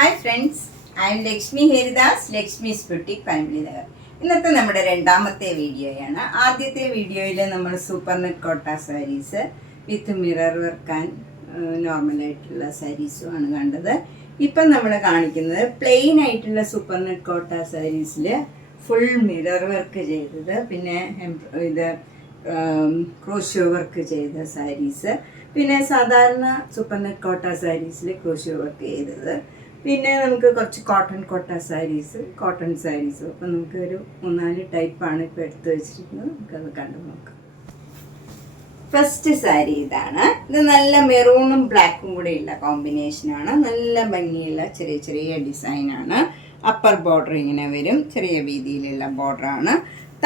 Hi friends, I M Lakshmi Haridas, Lakshmi's boutique family Nagar. ഇന്നത്തെ നമ്മുടെ രണ്ടാമത്തെ വീഡിയോയാണ്. ആദ്യത്തെ വീഡിയോയിൽ നമ്മൾ super net Kota sarees with mirror work and നോർമലായിട്ടുള്ള സാരീസുമാണ് കണ്ടത്. ഇപ്പം നമ്മൾ കാണിക്കുന്നത് പ്ലെയിൻ ആയിട്ടുള്ള സൂപ്പർ നെറ്റ് കോട്ട സാരീസിൽ ഫുൾ മിറർ വർക്ക് ചെയ്തത്, പിന്നെ ഇത് ക്രോഷ്യോ വർക്ക് ചെയ്ത സാരീസ്, പിന്നെ സാധാരണ സൂപ്പർ നെറ്റ് കോട്ട സാരീസിൽ ക്രോഷ്യോ വർക്ക് ചെയ്തത്, പിന്നെ നമുക്ക് കുറച്ച് കോട്ടൺ സാരീസും. അപ്പം നമുക്ക് ഒരു 3-4 ടൈപ്പാണ് ഇപ്പോൾ എടുത്തു വെച്ചിരിക്കുന്നത്. നമുക്കത് കണ്ടു നോക്കാം. ഫസ്റ്റ് സാരി ഇതാണ്. ഇത് നല്ല മെറൂണും ബ്ലാക്കും കൂടെ ഉള്ള കോമ്പിനേഷനാണ്. നല്ല ഭംഗിയുള്ള ചെറിയ ചെറിയ ഡിസൈനാണ്. അപ്പർ ബോർഡർ ഇങ്ങനെ വരും, ചെറിയ വീതിയിലുള്ള ബോർഡറാണ്.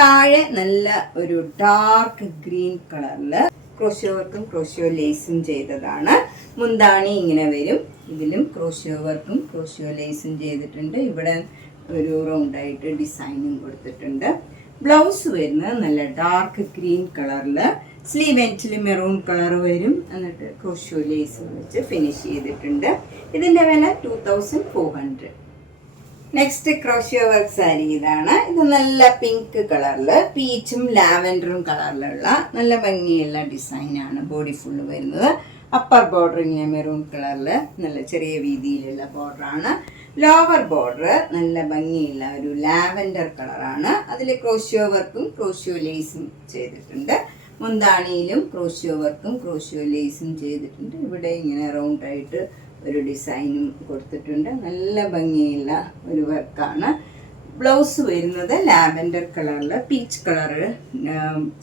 താഴെ നല്ല ഒരു ഡാർക്ക് ഗ്രീൻ കളറിൽ ക്രോഷ്യോ വർക്കും ക്രോഷ്യോ ലേസും ചെയ്തതാണ്. മുന്താണി ഇങ്ങനെ വരും. ഇതിലും ക്രോഷ്യോ വർക്കും ക്രോഷ്യോ ലേസും ചെയ്തിട്ടുണ്ട്. ഇവിടെ ഒരു റൗണ്ടായിട്ട് ഡിസൈനും കൊടുത്തിട്ടുണ്ട്. ബ്ലൗസ് വരുന്നത് നല്ല ഡാർക്ക് ഗ്രീൻ കളറിൽ, സ്ലീവ് എൻഡിൽ മെറൂൺ കളർ വരും. എന്നിട്ട് ക്രോഷ്യോ ലേസ് വെച്ച് ഫിനിഷ് ചെയ്തിട്ടുണ്ട്. ഇതിൻ്റെ വില 2400. നെക്സ്റ്റ് ക്രോഷ്യോ വർക്ക് സാരി ഇതാണ്. ഇത് നല്ല പിങ്ക് കളറിൽ പീച്ചും ലാവൻഡറും കളറിലുള്ള നല്ല ഭംഗിയുള്ള ഡിസൈനാണ്. ബോഡി ഫുള്ള് വരുന്നത്. അപ്പർ ബോർഡർ ഇങ്ങനെ മെറൂൺ കളറിൽ നല്ല ചെറിയ വീതിയിലുള്ള ബോർഡറാണ്. ലോവർ ബോർഡർ നല്ല ഭംഗിയുള്ള ഒരു ലാവൻഡർ കളറാണ്. അതിൽ ക്രോഷ്യോ വർക്കും ക്രോഷ്യോ ലേസും ചെയ്തിട്ടുണ്ട്. മുന്താണിയിലും ക്രോഷ്യോ വർക്കും ക്രോഷ്യോ ലേസും ചെയ്തിട്ടുണ്ട്. ഇവിടെ ഇങ്ങനെ റൗണ്ടായിട്ട് ഒരു ഡിസൈനും കൊടുത്തിട്ടുണ്ട്. നല്ല ഭംഗിയുള്ള ഒരു വർക്കാണ്. ബ്ലൗസ് വരുന്നത് ലാവൻഡർ കളറിൽ പീച്ച് കളറ്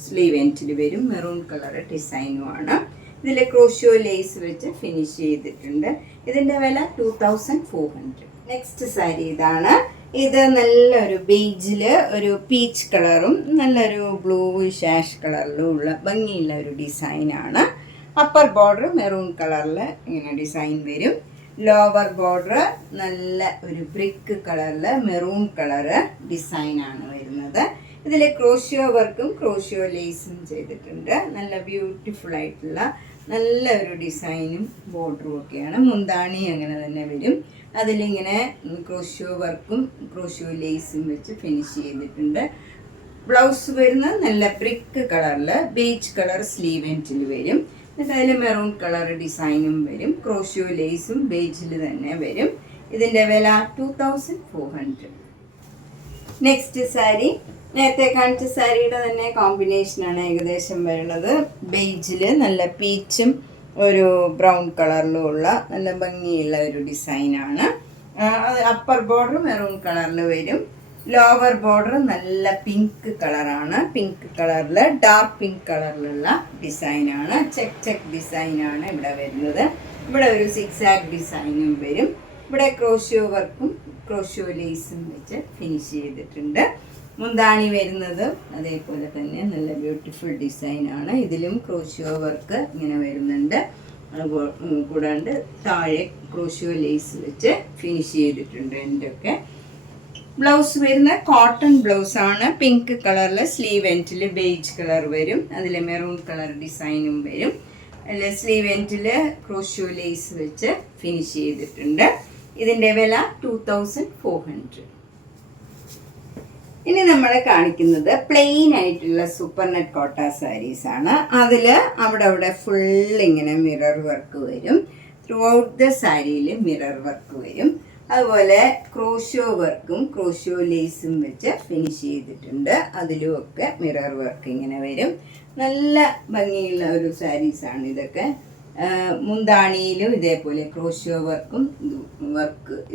സ്ലീവ് എൻഡിൽ വരും. മെറൂൺ കളർ ഡിസൈനുമാണ്. ഇതിൽ ക്രോഷ്യോ ലേസ് വെച്ച് ഫിനിഷ് ചെയ്തിട്ടുണ്ട്. ഇതിൻ്റെ വില 2400. നെക്സ്റ്റ് സാരി ഇതാണ്. ഇത് നല്ലൊരു ബേജിൽ ഒരു പീച്ച് കളറും നല്ലൊരു ബ്ലൂയിഷ് ആഷ് കളറിലും ഉള്ള ഭംഗിയുള്ള ഒരു ഡിസൈനാണ്. അപ്പർ ബോർഡർ മെറൂൺ കളറിൽ ഇങ്ങനെ ഡിസൈൻ വരും. ലോവർ ബോർഡർ നല്ല ഒരു ബ്രിക്ക് കളറിൽ മെറൂൺ കളറ് ഡിസൈനാണ് വരുന്നത്. ഇതിൽ ക്രോഷ്യോ വർക്കും ക്രോഷ്യോ ലേസും ചെയ്തിട്ടുണ്ട്. നല്ല ബ്യൂട്ടിഫുൾ ആയിട്ടുള്ള നല്ല ഒരു ഡിസൈനും ബോർഡറും ഒക്കെയാണ്. മുന്താണി അങ്ങനെ തന്നെ വരും. അതിലിങ്ങനെ ക്രോഷ്യോ വർക്കും ക്രോഷ്യോ ലേസും വെച്ച് ഫിനിഷ് ചെയ്തിട്ടുണ്ട്. ബ്ലൗസ് വരുന്നത് നല്ല ബ്രിക്ക് കളറിൽ ബേജ് കളർ സ്ലീവ് എൻഡിൽ വരും. എന്നിട്ട് അതിൽ മെറൂൺ കളർ ഡിസൈനും വരും. ക്രോഷ്യോ ലേസും ബേജിൽ തന്നെ വരും. ഇതിൻ്റെ വില 2400. നെക്സ്റ്റ് സാരി നേരത്തെ കാണിച്ച സാരിയുടെ തന്നെ കോമ്പിനേഷനാണ് ഏകദേശം വരുന്നത്. ബേജിൽ നല്ല പീച്ചും ഒരു ബ്രൗൺ കളറിലും ഉള്ള നല്ല ഭംഗിയുള്ള ഒരു ഡിസൈനാണ്. അപ്പർ ബോർഡർ മെറൂൺ കളറിൽ വരും. ലോവർ ബോർഡർ നല്ല പിങ്ക് കളറാണ്. പിങ്ക് കളറിൽ ഡാർക്ക് പിങ്ക് കളറിലുള്ള ഡിസൈനാണ്. ചെക്ക് ഡിസൈനാണ് ഇവിടെ വരുന്നത്. ഇവിടെ ഒരു സിക്സാഗ് ഡിസൈനും വരും. ഇവിടെ ക്രോഷ്യോ വർക്കും ക്രോഷ്യോ ലേസും വെച്ച് ഫിനിഷ് ചെയ്തിട്ടുണ്ട്. മുന്താണി വരുന്നത് അതേപോലെ തന്നെ നല്ല ബ്യൂട്ടിഫുൾ ഡിസൈനാണ്. ഇതിലും ക്രോഷ്യോ വർക്ക് ഇങ്ങനെ വരുന്നുണ്ട്. കൂടാണ്ട് താഴെ ക്രോഷ്യോ ലേസ് വെച്ച് ഫിനിഷ് ചെയ്തിട്ടുണ്ട്. എൻ്റെ ഒക്കെ ബ്ലൗസ് വരുന്ന കോട്ടൺ ബ്ലൗസാണ്. പിങ്ക് കളറിൽ സ്ലീവ് എൻഡിൽ ബേജ് കളർ വരും. അതിൽ മെറൂൺ കളർ ഡിസൈനും വരും. അതിൽ സ്ലീവ് എൻഡിൽ ക്രോഷ്യോ ലേസ് വെച്ച് ഫിനിഷ് ചെയ്തിട്ടുണ്ട്. ഇതിൻ്റെ വില 2400. ഇനി നമ്മൾ കാണിക്കുന്നത് പ്ലെയിൻ ആയിട്ടുള്ള സൂപ്പർ നെറ്റ് കോട്ട സാരീസ് ആണ്. അതിൽ അവിടെ ഫുൾ ഇങ്ങനെ മിറർ വർക്ക് വരും. ത്രൂ ഔട്ട് ദ സാരിയിൽ മിറർ വർക്ക് വരും. അതുപോലെ ക്രോഷ്യോ വർക്കും ക്രോഷ്യോ ലേസും വെച്ച് ഫിനിഷ് ചെയ്തിട്ടുണ്ട്. അതിലുമൊക്കെ മിറർ വർക്ക് ഇങ്ങനെ വരും. നല്ല ഭംഗിയുള്ള ഒരു സാരീസാണ് ഇതൊക്കെ. മുന്താണിയിലും ഇതേപോലെ ക്രോഷ്യോ വർക്കും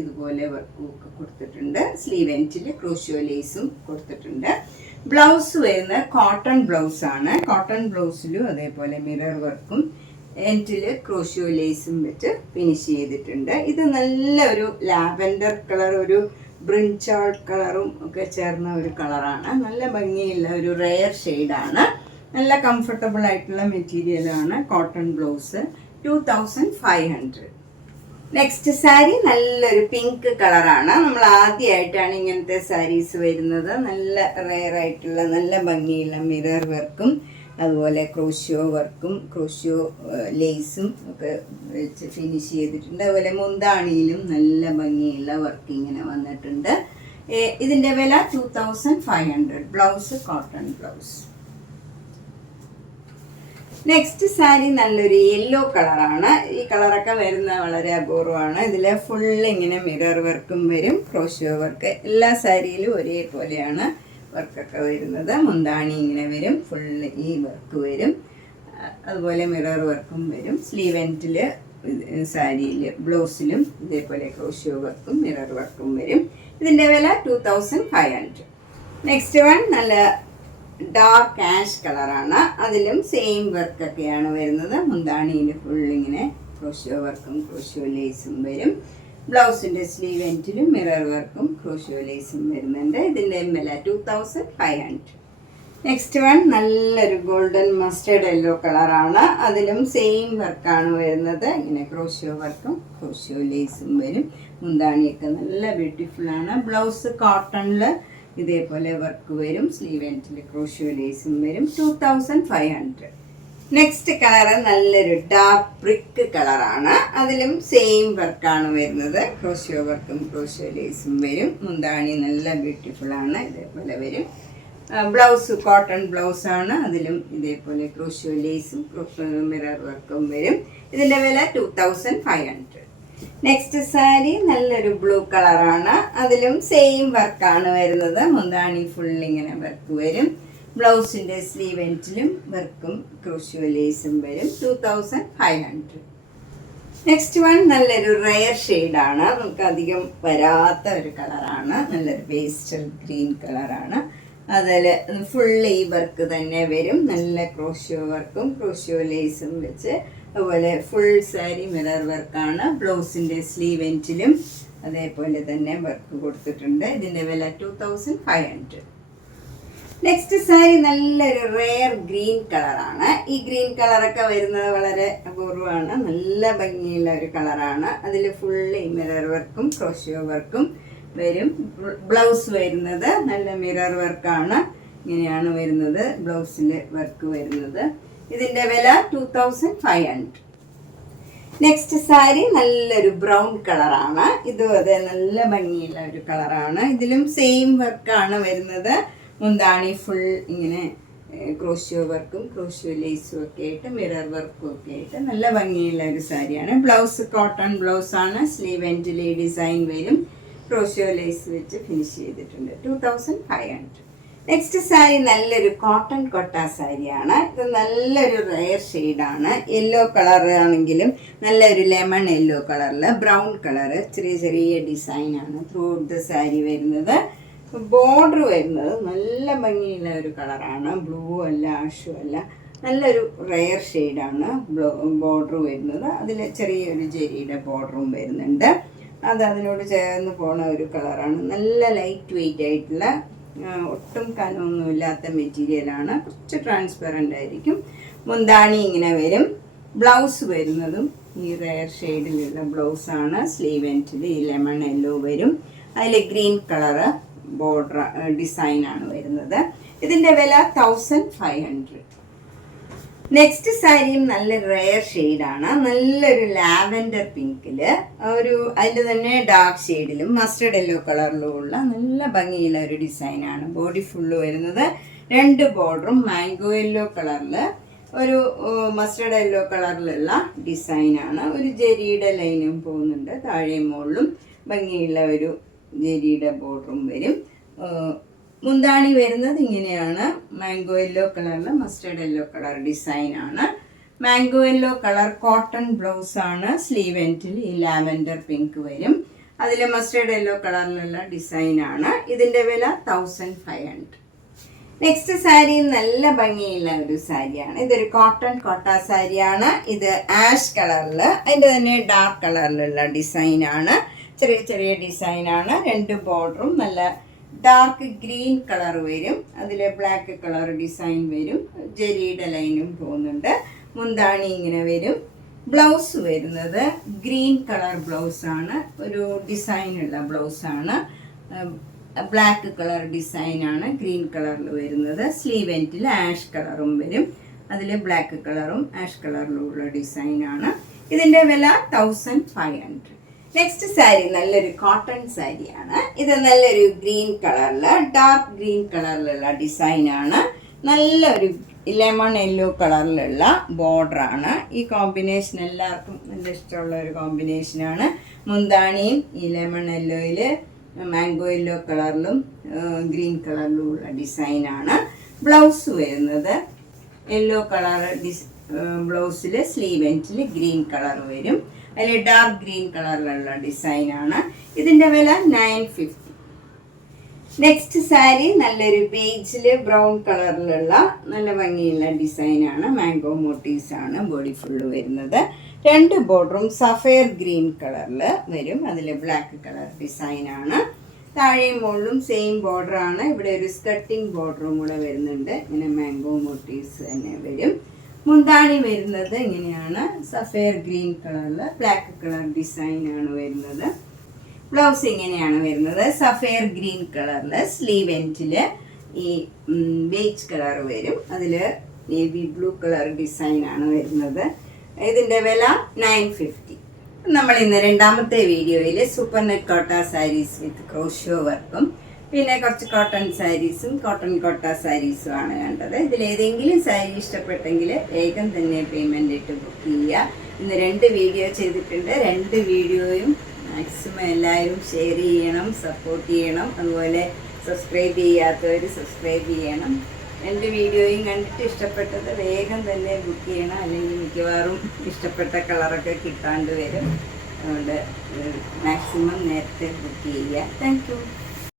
ഇതുപോലെ വർക്കും ഒക്കെ കൊടുത്തിട്ടുണ്ട്. സ്ലീവ് എൻഡിൽ ക്രോഷ്യോ ലേസും കൊടുത്തിട്ടുണ്ട്. ബ്ലൗസ് വരുന്ന കോട്ടൺ ബ്ലൗസാണ്. കോട്ടൺ ബ്ലൗസിലും അതേപോലെ മിറർ വർക്കും എൻഡിൽ ക്രോഷ്യോ ലേസും വെച്ച് ഫിനിഷ് ചെയ്തിട്ടുണ്ട്. ഇത് നല്ല ഒരു ലാവൻഡർ കളർ, ഒരു ബ്രിഞ്ചാൾ കളറും ഒക്കെ ചേർന്ന ഒരു കളറാണ്. നല്ല ഭംഗിയുള്ള ഒരു റെയർ ഷെയ്ഡാണ്. നല്ല കംഫർട്ടബിൾ ആയിട്ടുള്ള മെറ്റീരിയലാണ്. Cotton blouse 2500. നെക്സ്റ്റ് സാരി നല്ലൊരു പിങ്ക് കളറാണ്. നമ്മൾ ആദ്യമായിട്ടാണ് ഇങ്ങനത്തെ സാരീസ് വരുന്നത്. നല്ല റെയർ ആയിട്ടുള്ള നല്ല ഭംഗിയുള്ള മിറർ വർക്കും അതുപോലെ ക്രോഷ്യോ വർക്കും ക്രോഷ്യോ ലേസും ഒക്കെ വെച്ച് ഫിനിഷ് ചെയ്തിട്ടുണ്ട്. അതുപോലെ മുന്താണിയിലും നല്ല ഭംഗിയുള്ള വർക്ക് ഇങ്ങനെ വന്നിട്ടുണ്ട്. ഇതിൻ്റെ വില 2500. Blouse cotton blouse. Next sari നല്ലൊരു യെല്ലോ കളറാണ്. ഈ കളറൊക്കെ വരുന്ന വളരെ അപൂർവമാണ്. ഇതിൽ ഫുള്ള് ഇങ്ങനെ മിറർ വർക്കും വരും, ക്രോഷ്യോ വർക്ക്. എല്ലാ സാരിയിലും ഒരേപോലെയാണ് വർക്കൊക്കെ വരുന്നത്. മുന്താണി ഇങ്ങനെ വരും, ഫുള്ള് ഈ വർക്ക് വരും. അതുപോലെ മിറർ വർക്കും വരും. സ്ലീവ് എൻഡിൽ സാരിയിൽ ബ്ലൗസിലും ഇതേപോലെ ക്രോഷ്യോ വർക്കും മിറർ വർക്കും വരും. ഇതിൻ്റെ വില 2500. നെക്സ്റ്റ് വൺ നല്ല ഡാർക്ക് ആഷ് കളറാണ്. അതിലും സെയിം വർക്കൊക്കെയാണ് വരുന്നത്. മുന്താണിയിൽ ഫുള്ളിങ്ങനെ ക്രോഷ്യോ വർക്കും ക്രോഷ്യോ ലേസും വരും. ബ്ലൗസിൻ്റെ സ്ലീവ് എൻഡിലും മിറർ വർക്കും ക്രോഷ്യോ ലേസും വരുന്നുണ്ട്. ഇതിൻ്റെ വില 2500. നെക്സ്റ്റ് വൺ നല്ലൊരു ഗോൾഡൻ മസ്റ്റേർഡ് യെല്ലോ കളറാണ്. അതിലും സെയിം വർക്കാണ് വരുന്നത്. ഇങ്ങനെ ക്രോഷ്യോ വർക്കും ക്രോഷ്യോ ലേസും വരും. മുന്താണിയൊക്കെ നല്ല ബ്യൂട്ടിഫുള്ളാണ്. ബ്ലൗസ് കോട്ടണിൽ ഇതേപോലെ വർക്ക് വരും. സ്ലീവ് എൻഡിൽ ക്രോഷ്യോ ലേസും വരും. 2500. നെക്സ്റ്റ് കളറ് നല്ലൊരു ഡാർക്ക് ബ്രിക്ക് കളറാണ്. അതിലും സെയിം വർക്കാണ് വരുന്നത്. ക്രോഷ്യോ വർക്കും ക്രോഷ്യോ ലേസും വരും. മുന്താണി നല്ല ബ്യൂട്ടിഫുള്ളാണ്, ഇതേപോലെ വരും. ബ്ലൗസ് കോട്ടൺ ബ്ലൗസാണ്. അതിലും ഇതേപോലെ ക്രോഷ്യോ ലേസും മിറർ വർക്കും വരും. ഇതിൻ്റെ വില 2500. നെക്സ്റ്റ് സാരി നല്ലൊരു ബ്ലൂ കളറാണ്. അതിലും സെയിം വർക്കാണ് വരുന്നത്. മുന്താണി ഫുള്ളിങ്ങനെ വർക്ക് വരും. ബ്ലൗസിൻ്റെ സ്ലീവ് എൻഡിലും വർക്കും ക്രോഷ്യോ ലേസും വരും. 2500. നെക്സ്റ്റ് വൺ നല്ലൊരു റെയർ ഷെയ്ഡാണ്. നമുക്ക് അധികം വരാത്ത ഒരു കളറാണ്. നല്ലൊരു പേസ്റ്റൽ ഗ്രീൻ കളറാണ്. അതിൽ ഫുള്ള് ഈ വർക്ക് തന്നെ വരും. നല്ല ക്രോഷ്യോ വർക്കും ക്രോഷ്യോ ലേസും വെച്ച്. അതുപോലെ ഫുൾ സാരി മിറർ വർക്കാണ്. ബ്ലൗസിൻ്റെ സ്ലീവ് എൻഡിലും അതേപോലെ തന്നെ വർക്ക് കൊടുത്തിട്ടുണ്ട്. ഇതിൻ്റെ വില 2500. നെക്സ്റ്റ് സാരി നല്ലൊരു റെയർ ഗ്രീൻ കളറാണ്. ഈ ഗ്രീൻ കളറൊക്കെ വരുന്നത് വളരെ അപൂർവമാണ്. നല്ല ഭംഗിയുള്ള ഒരു കളറാണ്. അതിൽ ഫുള്ള് ഈ മിറർ വർക്കും ക്രോഷ്യോ വർക്കും വരും. ബ്ലൗസ് വരുന്നത് നല്ല മിറർ വർക്കാണ്. ഇങ്ങനെയാണ് വരുന്നത് ബ്ലൗസിൽ വർക്ക് വരുന്നത്. ഇതിൻ്റെ വില 2500. നെക്സ്റ്റ് സാരി നല്ലൊരു ബ്രൗൺ കളറാണ്. ഇതും അതെ നല്ല ഭംഗിയുള്ള ഒരു കളറാണ്. ഇതിലും സെയിം വർക്കാണ് വരുന്നത്. മുന്താണി ഫുൾ ഇങ്ങനെ ക്രോഷ്യോ വർക്കും ക്രോഷ്യോ ലേസും ഒക്കെ ആയിട്ട് മിറർ വർക്കും ഒക്കെ ആയിട്ട് നല്ല ഭംഗിയുള്ള ഒരു സാരിയാണ്. ബ്ലൗസ് കോട്ടൺ ബ്ലൗസാണ്. സ്ലീവ് എൻഡിൽ ഡിസൈൻ വരും. ക്രോഷ്യോ ലേസ് വെച്ച് ഫിനിഷ് ചെയ്തിട്ടുണ്ട്. 2500. നെക്സ്റ്റ് സാരി നല്ലൊരു കോട്ടൺ കൊട്ട സാരിയാണ്. ഇത് നല്ലൊരു റെയർ ഷെയ്ഡാണ്. യെല്ലോ കളർ ആണെങ്കിലും നല്ലൊരു ലെമൺ യെല്ലോ കളറിൽ ബ്രൗൺ കളറ് ചെറിയ ചെറിയ ഡിസൈനാണ് ത്രൂ ഔട്ട് ദ സാരി വരുന്നത്. ബോർഡർ വരുന്നത് നല്ല ഭംഗിയുള്ള ഒരു കളറാണ്. ബ്ലൂ അല്ല ആഷും അല്ല, നല്ലൊരു റെയർ ഷെയ്ഡാണ്. ബോർഡർ വരുന്നത്. അതിൽ ചെറിയൊരു ജെരിയുടെ ബോർഡറും വരുന്നുണ്ട്. അത് അതിനോട് ചേർന്ന് പോണ ഒരു കളറാണ്. നല്ല ലൈറ്റ് വെയിറ്റ് ആയിട്ടുള്ള ഒട്ടും കനമൊന്നുമില്ലാത്ത മെറ്റീരിയലാണ്. കുറച്ച് ട്രാൻസ്പെറൻ്റ് ആയിരിക്കും. മുന്താണി ഇങ്ങനെ വരും. ബ്ലൗസ് വരുന്നതും ഈ റെയർ ഷെയ്ഡിലുള്ള ബ്ലൗസാണ്. സ്ലീവ് എൻഡിൽ ഈ ലെമൺ യെല്ലോ വരും. അതിൽ ഗ്രീൻ കളറ് ബോർഡർ ഡിസൈനാണ് വരുന്നത്. ഇതിൻ്റെ വില 1500. നെക്സ്റ്റ് സാരിയും നല്ല റെയർ ഷെയ്ഡാണ്. നല്ലൊരു ലാവൻഡർ പിങ്കിൽ ഒരു അതിൻ്റെ തന്നെ ഡാർക്ക് ഷെയ്ഡിലും മസ്റ്റർഡ് യെല്ലോ കളറിലും ഉള്ള നല്ല ഭംഗിയുള്ള ഒരു ഡിസൈനാണ്. ബോഡി ഫുള്ള് വരുന്നത്. 2 ബോർഡറും മാംഗോ യെല്ലോ കളറിൽ ഒരു മസ്റ്റർഡ് യെല്ലോ കളറിലുള്ള ഡിസൈനാണ്. ഒരു ജെരിയുടെ ലൈനും പോകുന്നുണ്ട്. താഴെ മുകളിലും ഭംഗിയുള്ള ഒരു ജെരിയുടെ ബോർഡറും വരും. മുന്താണി വരുന്നത് ഇങ്ങനെയാണ്. മാംഗോ യെല്ലോ കളറിൽ മസ്റ്റർഡ് യെല്ലോ കളർ ഡിസൈനാണ്. മാംഗോ യെല്ലോ കളർ കോട്ടൺ ബ്ലൗസാണ്. സ്ലീവ് എൻഡിൽ ഈ ലാവൻഡർ പിങ്ക് വരും. അതിൽ മസ്റ്റർഡ് യെല്ലോ കളറിലുള്ള ഡിസൈനാണ്. ഇതിൻ്റെ വില 1500. നെക്സ്റ്റ് സാരി നല്ല ഭംഗിയുള്ള ഒരു സാരിയാണ്. ഇതൊരു കോട്ടൺ കോട്ട സാരിയാണ്. ഇത് ആഷ് കളറിൽ അതിൻ്റെ തന്നെ ഡാർക്ക് കളറിലുള്ള ഡിസൈനാണ്. ചെറിയ ചെറിയ ഡിസൈനാണ്. 2 ബോർഡറും നല്ല ഡാർക്ക് ഗ്രീൻ കളർ വരും. അതിൽ ബ്ലാക്ക് കളർ ഡിസൈൻ വരും. ജെരിയുടെ ലൈനും പോകുന്നുണ്ട്. മുന്താണി ഇങ്ങനെ വരും. ബ്ലൗസ് വരുന്നത് ഗ്രീൻ കളർ ബ്ലൗസാണ്. ഒരു ഡിസൈനുള്ള ബ്ലൗസാണ്. ബ്ലാക്ക് കളർ ഡിസൈനാണ് ഗ്രീൻ കളറിൽ വരുന്നത്. സ്ലീവ് എൻഡിൽ ആഷ് കളറും വരും. അതിൽ ബ്ലാക്ക് കളറും ആഷ് കളറിലുള്ള ഡിസൈനാണ്. ഇതിൻ്റെ വില 1500. നെക്സ്റ്റ് സാരി നല്ലൊരു കോട്ടൺ സാരിയാണ്. ഇത് നല്ലൊരു ഗ്രീൻ കളറിൽ, ഡാർക്ക് ഗ്രീൻ കളറിലുള്ള ഡിസൈനാണ്. നല്ലൊരു ലെമൺ യെല്ലോ കളറിലുള്ള ബോർഡറാണ്. ഈ കോമ്പിനേഷൻ എല്ലാവർക്കും നല്ല ഇഷ്ടമുള്ള ഒരു കോമ്പിനേഷനാണ്. മുന്താണിയും ഈ ലെമൺ യെല്ലോയിൽ മാംഗോ യെല്ലോ കളറിലും ഗ്രീൻ കളറിലും ഉള്ള ഡിസൈനാണ്. ബ്ലൗസ് വരുന്നത് യെല്ലോ കളർ ബ്ലൗസിൽ സ്ലീവ് എൻഡിൽ ഗ്രീൻ കളർ വരും. അതിൽ ഡാർക്ക് ഗ്രീൻ കളറിലുള്ള ഡിസൈനാണ്. ഇതിൻ്റെ വില 950. നെക്സ്റ്റ് സാരി നല്ലൊരു ബേജിൽ ബ്രൗൺ കളറിലുള്ള നല്ല ഭംഗിയുള്ള ഡിസൈനാണ്. മാംഗോ മോട്ടീവ്സ് ആണ് ബോഡി ഫുള്ള് വരുന്നത്. 2 ബോർഡറും സഫയർ ഗ്രീൻ കളറിൽ വരും. അതിൽ ബ്ലാക്ക് കളർ ഡിസൈനാണ്. താഴെയും മുകളിലും സെയിം ബോർഡറാണ്. ഇവിടെ ഒരു സ്കർട്ടിങ് ബോർഡറും കൂടെ വരുന്നുണ്ട്. ഇങ്ങനെ മാംഗോ മോട്ടീവ്സ് തന്നെ വരും. മുന്താണി വരുന്നത് ഇങ്ങനെയാണ്, സഫയർ ഗ്രീൻ കളറിൽ ബ്ലാക്ക് കളർ ഡിസൈനാണ് വരുന്നത്. ബ്ലൗസ് ഇങ്ങനെയാണ് വരുന്നത്, സഫയർ ഗ്രീൻ കളറിൽ സ്ലീവ് എൻഡിൽ ഈ ബേജ് കളർ വരും. അതിൽ നേവി ബ്ലൂ കളർ ഡിസൈനാണ് വരുന്നത്. ഇതിൻ്റെ വില 950. നമ്മൾ ഇന്ന് രണ്ടാമത്തെ വീഡിയോയിൽ സൂപ്പർ നെറ്റ് കോട്ട സാരീസ് വിത്ത് ക്രോഷോ വർക്കും പിന്നെ കുറച്ച് കോട്ടൺ സാരീസും കോട്ടൺ കോട്ട സാരീസും ആണ് കണ്ടത്. ഇതിലേതെങ്കിലും സാരി ഇഷ്ടപ്പെട്ടെങ്കിൽ വേഗം തന്നെ പേയ്മെൻ്റ് ഇട്ട് ബുക്ക് ചെയ്യുക. ഇന്ന് 2 വീഡിയോ ചെയ്തിട്ടുണ്ട്. 2 വീഡിയോയും മാക്സിമം എല്ലാവരും ഷെയർ ചെയ്യണം, സപ്പോർട്ട് ചെയ്യണം. അതുപോലെ സബ്സ്ക്രൈബ് ചെയ്യാത്തവർ സബ്സ്ക്രൈബ് ചെയ്യണം. 2 വീഡിയോയും കണ്ടിട്ട് ഇഷ്ടപ്പെട്ടത് വേഗം തന്നെ ബുക്ക് ചെയ്യണം, അല്ലെങ്കിൽ മിക്കവാറും ഇഷ്ടപ്പെട്ട കളറൊക്കെ കിട്ടാണ്ട് വരും. അതുകൊണ്ട് മാക്സിമം നേരത്തെ ബുക്ക് ചെയ്യുക. Thank you.